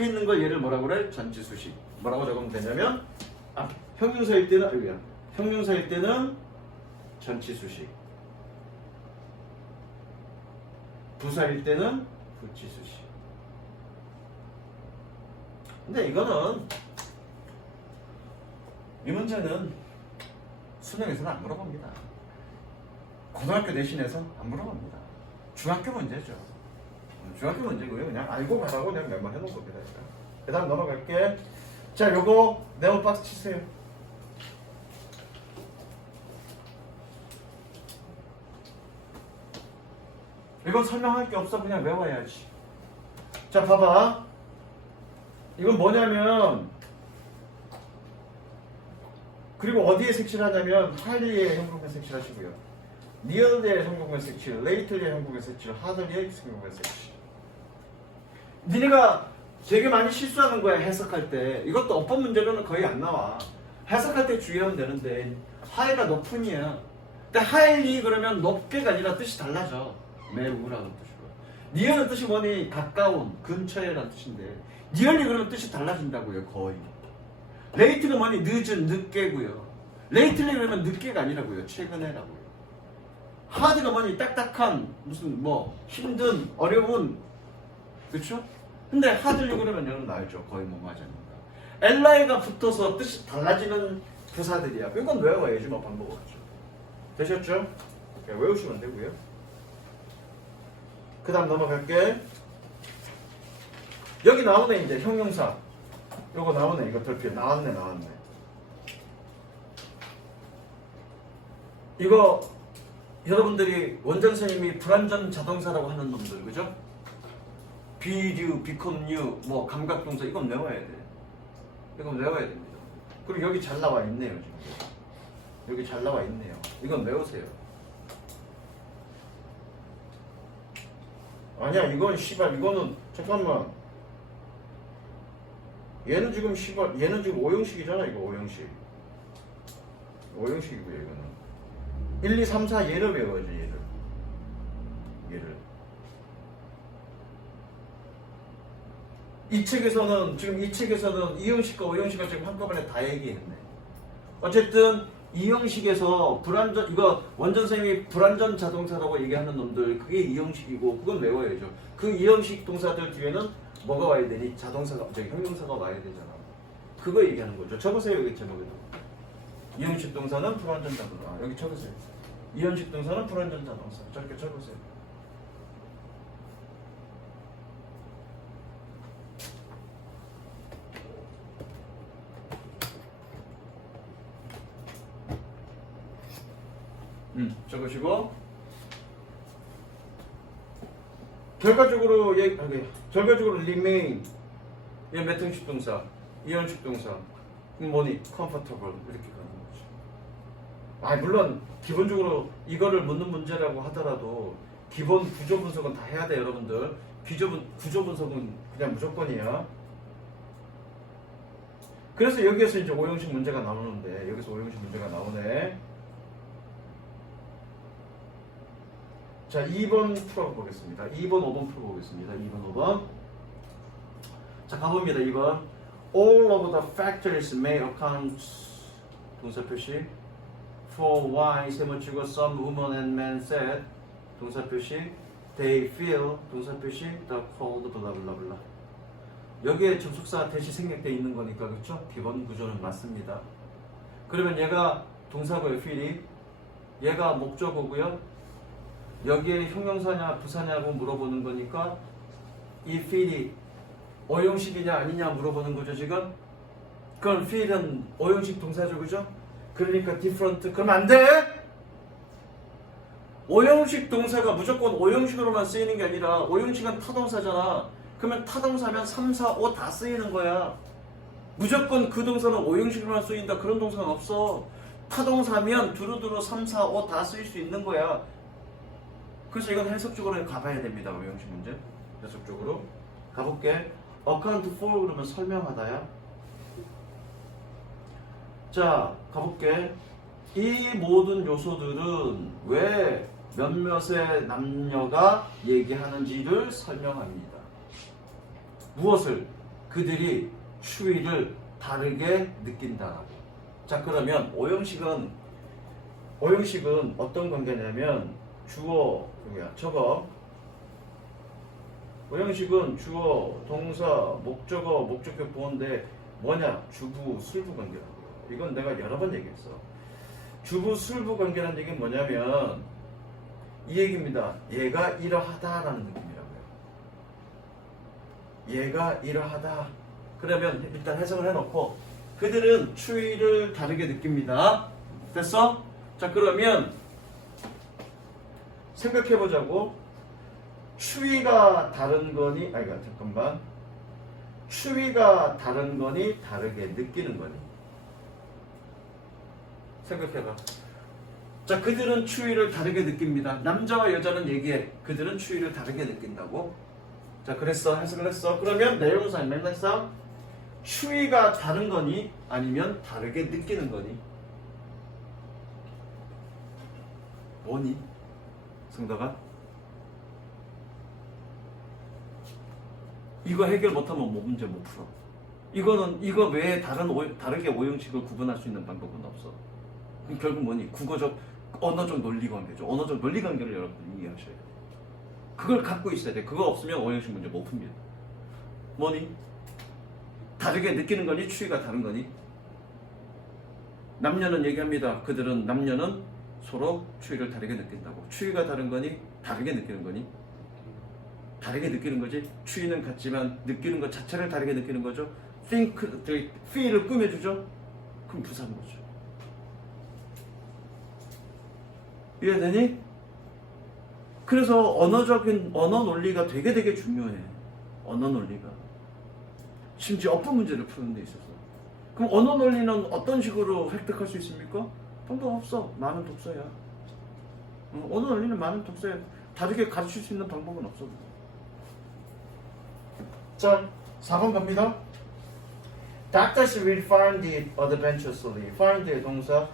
있는 걸 얘를 뭐라고 그래? 전치수식. 뭐라고 적으면 되냐면 형용사일 때는 전치수식. 부사일 때는 후치수식. 근데 이 문제는 수능에서는 안 물어봅니다. 고등학교 내신에서 안 물어봅니다. 중학교 문제죠. 중학교 문제고요. 그냥 알고 가라고 그냥 몇번 해놓은 겁니다. 그 다음 넘어갈게. 자, 요거 네모 박스 치세요. 이건 설명할 게 없어. 그냥 외워야지. 자, 봐봐. 이건 뭐냐면 그리고 어디에 색칠하냐면 하일리의 형국에 색칠하시고요. 니얼리의 형국에 색칠, 레이틀리의 형국에 색칠, 하들리의 형국에 색칠. 니네가 되게 많이 실수하는 거야. 해석할 때. 이것도 어법 문제로는 거의 안 나와. 해석할 때 주의하면 되는데 하이가 높은이야. 근데 하일리 그러면 높게가 아니라 뜻이 달라져. 매우라는 뜻이고. 니얼은 뜻이 뭐니? 가까운, 근처에라는 뜻인데 니얼리 그러면 뜻이 달라진다고요. 거의. 레이트는 뭐니? 늦은, 늦게고요. 레이틀리 그러면 늦게가 아니라고요. 최근에라고요. 하드가 뭐니? 딱딱한 무슨 뭐 힘든 어려운 그렇죠? 근데 하드려고 그러면 여러분 알죠? 거의 뭐 맞습니다. LI가 붙어서 뜻이 달라지는 부사들이야. 이건 외워야지 뭐 방법 없죠. 되셨죠? 외우시면 되고요. 그 다음 넘어갈게. 여기 나오네 이제 형용사. 요거 나오네. 이거 덜피 나왔네. 이거 여러분들이 원장 선생님이 불완전 자동사라고 하는 놈들 그죠? be, become new, 뭐 감각동사 이건 외워야 돼. 이건 외워야 됩니다. 그리고 여기 잘 나와 있네요 지금. 여기 잘 나와 있네요. 이건 외우세요. 아니야 이건 씨발 이거는 잠깐만. 얘는 지금 씨발 얘는 지금 5형식이잖아 이거 5형식. 5형식이고요 이거는. 1, 2, 3, 4 얘를 외워야지 얘를. 이 책에서는 지금 이 책에서는 2형식과 5형식을 지금 한꺼번에 다 얘기했네. 어쨌든 2형식에서 불완전 이거 원전 선생님이 불완전 자동사라고 얘기하는 놈들 그게 2형식이고 그건 외워야죠. 그 2형식 동사들 뒤에는 뭐가 와야 되니? 자동사가 저기 형용사가 와야 되잖아. 그거 얘기하는 거죠. 적으세요 여기 제목에도. 2형식 동사는 불완전 자동사. 여기 적으세요. 2형식 동사는 불완전 자동사. 저렇게 적으세요. 적으시고 결과적으로 결과적으로 remain 얘 몇 형식 동사, 2형식 동사 뭐니? comfortable 이렇게 가는 거죠. 아 물론 기본적으로 이거를 묻는 문제라고 하더라도 기본 구조 분석은 다 해야 돼 여러분들. 구조 분석은 그냥 무조건이야. 그래서 여기에서 이제 5형식 문제가 나오는데 여기서 5형식 문제가 나오네. 자, 2번 풀어보겠습니다. 2번, 5번 풀어보겠습니다. 2번, 5번. 자, 가봅니다. 2번. All of the factors may account 동사 표시 for why 세모치고 some women and men said 동사 표시 they feel 동사 표시 the cold blah blah blah. 여기에 접속사 대시 생략되어 있는 거니까 그렇죠? 기본 구조는 맞습니다. 그러면 얘가 동사고요. feel이 얘가 목적어고요. 여기에 형용사냐 부사냐고 물어보는 거니까 이 feel이 5형식이냐 아니냐 물어보는 거죠 지금. 그럼 feel은 5형식 동사죠 그죠? 그러니까 different 그러면 안 돼! 5형식 동사가 무조건 5형식으로만 쓰이는 게 아니라 5형식은 타동사잖아. 그러면 타동사면 3, 4, 5 다 쓰이는 거야. 무조건 그 동사는 5형식으로만 쓰인다 그런 동사는 없어. 타동사면 두루두루 3, 4, 5 다 쓰일 수 있는 거야. 그래서 이건 해석적으로 가봐야 됩니다. 5형식 문제. 해석적으로. 가볼게. account for 그러면 설명하다야. 자, 가볼게. 이 모든 요소들은 왜 몇몇의 남녀가 얘기하는지를 설명합니다. 무엇을? 그들이 추위를 다르게 느낀다라고. 자, 그러면 5형식은 어떤 관계냐면 주어, 저거 5형식은 주어, 동사, 목적어, 목적격 보호인데 뭐냐? 주부, 술부 관계라고요. 이건 내가 여러 번 얘기했어. 주부, 술부 관계라는 얘기는 뭐냐면 이 얘기입니다. 얘가 이러하다라는 느낌이라고요. 얘가 이러하다. 그러면 일단 해석을 해놓고 그들은 추위를 다르게 느낍니다. 됐어? 자, 그러면 생각해보자고. 추위가 다른 거니, 잠깐만. 추위가 다른 거니, 다르게 느끼는 거니. 생각해봐. 자, 그들은 추위를 다르게 느낍니다. 남자와 여자는 얘기해. 그들은 추위를 다르게 느낀다고. 자, 그랬어. 해석을 했어. 그러면 내용상, 맥락상 추위가 다른 거니, 아니면 다르게 느끼는 거니. 뭐니? 승덕아? 이거 해결 못하면 뭐 문제 못 풀어. 이거 외에 다르게 5형식을 구분할 수 있는 방법은 없어. 그럼 결국 뭐니? 국어적 언어적 논리 관계죠. 언어적 논리 관계를 여러분이 이해하셔야 돼요. 그걸 갖고 있어야 돼. 그거 없으면 오형식 문제 못 풉니다. 뭐니? 다르게 느끼는 거니? 추위가 다른 거니? 남녀는 얘기합니다. 그들은 남녀는 서로 추위를 다르게 느낀다고. 추위가 다른 거니? 다르게 느끼는 거니? 다르게 느끼는 거지. 추위는 같지만 느끼는 것 자체를 다르게 느끼는 거죠. feel을 꾸며주죠. 그럼 부사인 거죠. 이해되니? 그래서 언어적인 언어 논리가 되게 중요해. 언어 논리가. 심지어 어법 문제를 푸는 데 있어서. 그럼 언어 논리는 어떤 식으로 획득할 수 있습니까? 방법 없어. 많은 독서야. 언어 논리는 많은 독서야. 다르게 가르칠 수 있는 방법은 없어. 자, 4번 갑니다. Doctors will find it adventurously. Find의 동사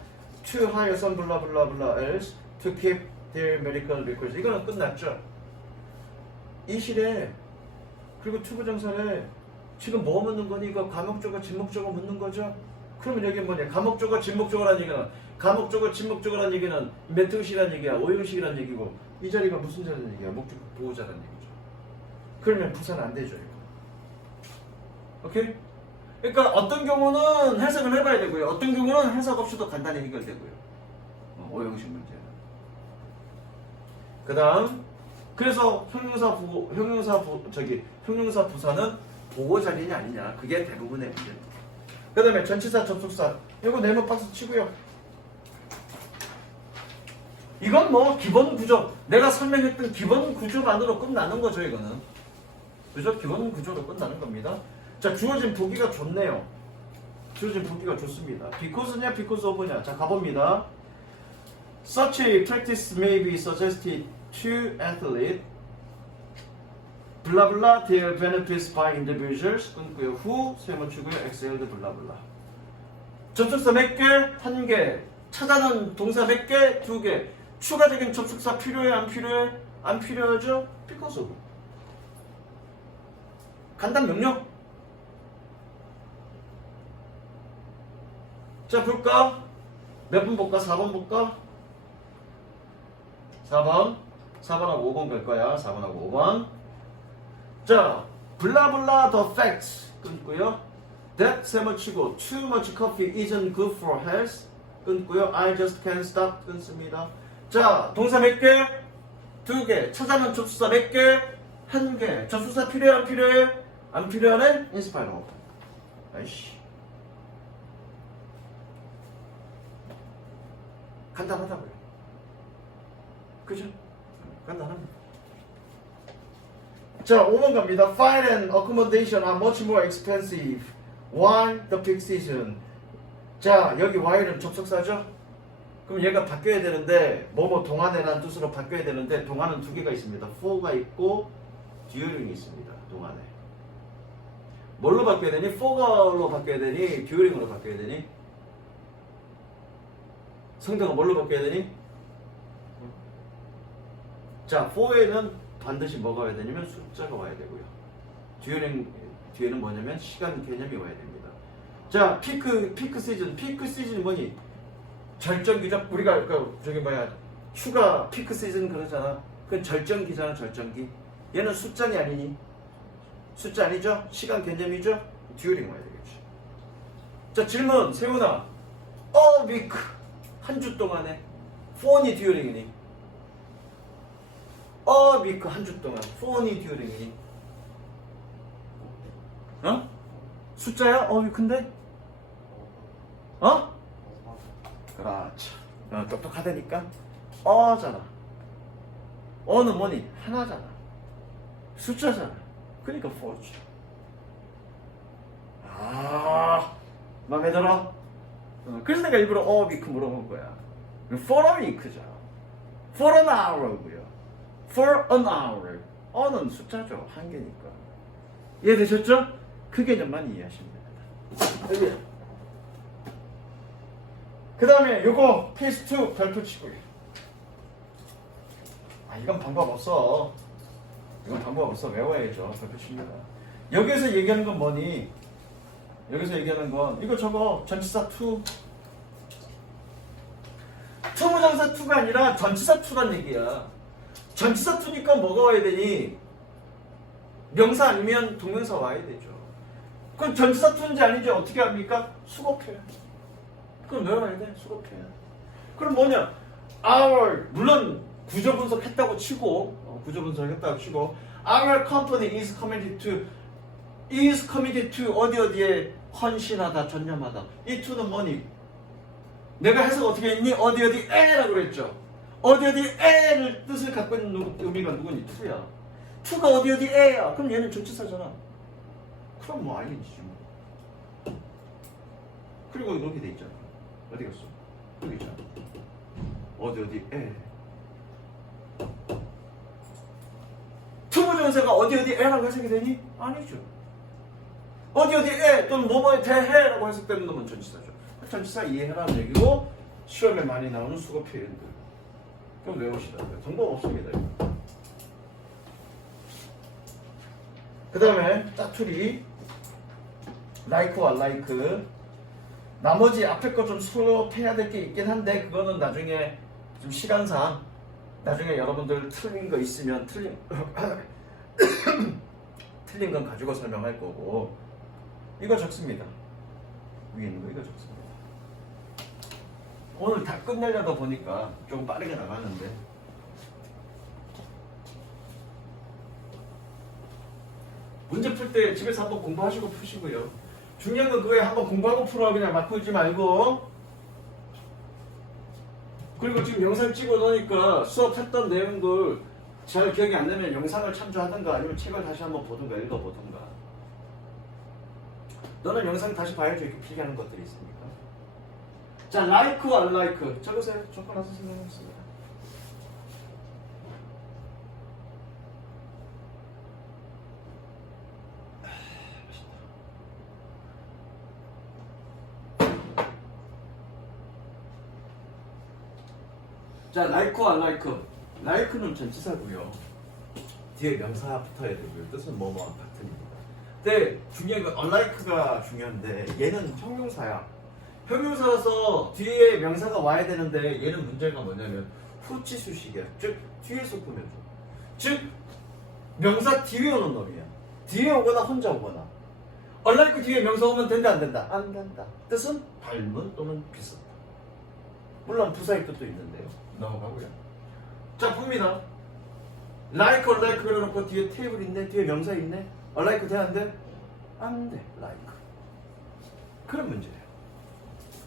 to hire some blah blah blah else to keep their medical records. 이거는 끝났죠. 이 실에 그리고 투부정사에 지금 뭐 묻는 거니? 이거 감목적어 진목적어 묻는 거죠? 그러면 여기 뭐냐? 감목적어 진목적어라는 얘기는 감목적어 진목적어라는 얘기는 몇 형식이라는 얘기야? 5형식이라는 얘기고 이 자리가 무슨 자리라는 얘기야? 목적 보호자라는 얘기죠. 그러면 부사는 안 되죠. 이거. 오케이? 그러니까 어떤 경우는 해석을 해봐야 되고요. 어떤 경우는 해석 없이도 간단히 해결되고요. 5형식 문제는. 그 다음 그래서 형용사 부사는 보호 자리냐 아니냐 그게 대부분의 문제입니다. 그 다음에 전치사 접속사 이거 네모 박스 치고요. 이건 뭐 기본 구조 내가 설명했던 기본 구조만으로 끝나는 거죠. 이거는 그죠? 기본 구조로 끝나는 겁니다. 자, 주어진 보기가 좋네요. 주어진 보기가 좋습니다. because냐 because of냐. 자, 가봅니다. Such a practice may be suggested to athlete blah blah their benefits by individuals 끊고요. who 세모치고요. excelled blah blah. 접속사 몇 개? 한 개. 찾아는 동사 몇 개? 두 개. 추가적인 접속사 필요해? 안 필요해? 안 필요하죠? because of. 간단 명령. 자, 볼까? 몇 번 볼까? 4번 볼까? 4번. 4번하고 5번 갈 거야. 4번하고 5번. 자, 블라블라 the facts 끊고요. That 세모치고 too much coffee isn't good for health 끊고요. I just can't stop 끊습니다. 자, 동사 몇 개? 두 개. 찾아는 접수사 몇 개? 한 개. 접수사 필요해? 안 필요해? 안 필요하네? 인스파이러. 아이씨. 간단하다고요. 그죠? 간단합니다. 자, 5번 갑니다. Flight and accommodation are much more expensive. Why the peak season? 자, 여기 while은 접속사죠? 그럼 얘가 바뀌어야 되는데 뭐뭐 동안에라는 뜻으로 바뀌어야 되는데 동안은 두 개가 있습니다. for가 있고 during이 있습니다. 동안에. 뭘로 바뀌어야 되니? for로 바뀌어야 되니? during으로 바뀌어야 되니? 성대가 뭘로 바뀌어야 되니? 자, for에는 반드시 뭐가 와야 되냐면 숫자가 와야 되고요. 뒤에는 뭐냐면 시간 개념이 와야 됩니다. 자, 피크 시즌 뭐니? 절정기죠? 우리가 저기 휴가 피크 시즌 그러잖아. 그건 절정기잖아, 절정기. 얘는 숫자니 아니니? 숫자 아니죠? 시간 개념이죠? during 와야 되겠죠. 자, 질문 세훈아. a week 한 주 동안에 for니 during이니? a week 한 주 동안 for니 during이니? 어? 숫자야? a week인데? 어? 그렇죠. 똑똑하다니까? 어잖아. 어는 뭐니? 하나잖아. 숫자잖아. 그러니까 for죠. 아, 마음에 들어? 그래서 내가 일부러 a week 물어본 거야. for a week죠. for an hour고요. for an hour. 어는 숫자죠. 한 개니까. 이해되셨죠? 그 개념만 이해하시면 됩니다. 그 다음에 요거 페이스 2 별표 치고요. 아, 이건 방법 없어. 이건 방법 없어. 외워야죠. 별표 칩니다. 여기서 얘기하는 건 뭐니? 여기서 얘기하는 건 이거 저거 전치사 to 투부정사 투가 아니라 전치사 투란 얘기야. 전치사 투니까 뭐가 와야 되니? 명사 아니면 동명사 와야 되죠. 그럼 전치사 투인지 아닌지 어떻게 합니까? 수급해요. 그럼 왜 와야 돼? 수급해요. 그럼 뭐냐? Our 물론 구조 분석했다고 치고 구조 분석했다고 치고 Our company is committed to 어디에 헌신하다 전념하다. 이 to는 뭐니? 내가 해석 어떻게 했니? 어디에라고 그랬죠. 어디에를 뜻을 갖고 있는 의미가 누구니? to야. to가 어디에야. 그럼 얘는 전치사잖아. 그럼 뭐 ing지 뭐. 그리고 이렇게 돼 있잖아. 어디 갔어? 여기 있잖아. 어디에 투부정사가 어디에라고 해석이 되니? 아니죠. 어디에 또는 뭐뭐에 대해라고 해석되는 놈은 전치사죠. 전치사 이해해라는 얘기고 시험에 많이 나오는 수거 표현들 좀 외우시라고요. 정보 없습니다. 그 다음에 짜투리 like와 like 나머지 앞에 거 좀 수업해야 될 게 있긴 한데 그거는 나중에 좀 시간상 나중에 여러분들 틀린 거 있으면 틀린 건 가지고 설명할 거고 이거 적습니다. 위에 있는 거 이거 적습니다. 오늘 다 끝내려다 보니까 좀 빠르게 나가는데 문제 풀 때 집에서 한번 공부하시고 푸시고요. 중요한 건 그거에 한번 공부하고 풀어. 그냥 막 풀지 말고. 그리고 지금 영상 찍어 놓으니까 수업했던 내용들 잘 기억이 안 나면 영상을 참조하든가 아니면 책을 다시 한번 보든가 읽어보든가. 너는 영상 다시 봐야지 이렇게 필기하는 것들이 있으니까. 자, like와 unlike 적으세요. 적어놔서 설명했습니다. 자, like와 unlike. like는 전치사고요. 뒤에 명사 붙어야 되고요. 뜻은 뭐뭐와 같은입니다. 근데 중요한 건 unlike가 중요한데 얘는 형용사야. 형용사라서 뒤에 명사가 와야 되는데 얘는 문제가 뭐냐면 후치수식이야. 즉 뒤에서 꾸며줘. 즉 명사 뒤에 오는 놈이야. 뒤에 오거나 혼자 오거나. unlike 뒤에 명사 오면 된다 안 된다? 안 된다. 뜻은 닮은 또는 비슷하다. 물론 부사의 뜻도 있는데요. 넘어가고요. 자, 봅니다. like or like 그려놓고 뒤에 테이블 있네, 뒤에 명사 있네. like 돼, 안 돼? 안 돼, like. 그런 문제예요.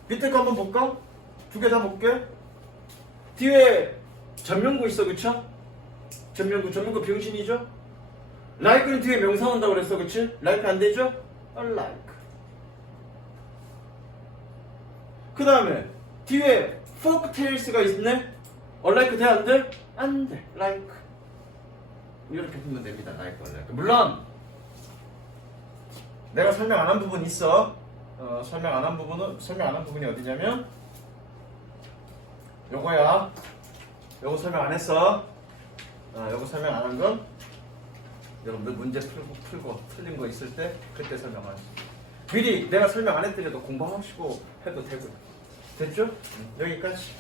밑에 거 한번 볼까? 두 개 다 볼게. 뒤에 전명구 있어, 그쵸? 전명구 병신이죠? like는 뒤에 명사 온다고 그랬어, 그치? like 안 되죠? like. 그 다음에 뒤에 folktales가 있네? like 돼, 안 돼? 안 돼, like. 이렇게 보면 됩니다, like, like. 물론 내가 설명 안 한 부분이 있어. 설명 안 한 부분이 어디냐면 요거야. 요거 설명 안 했어. 요거 설명 안 한 건 여러분들 문제 풀고 틀린 거 있을 때 그때 설명하지. 미리 내가 설명 안 했더라도 공부하시고 해도 되고요. 됐죠? 여기까지.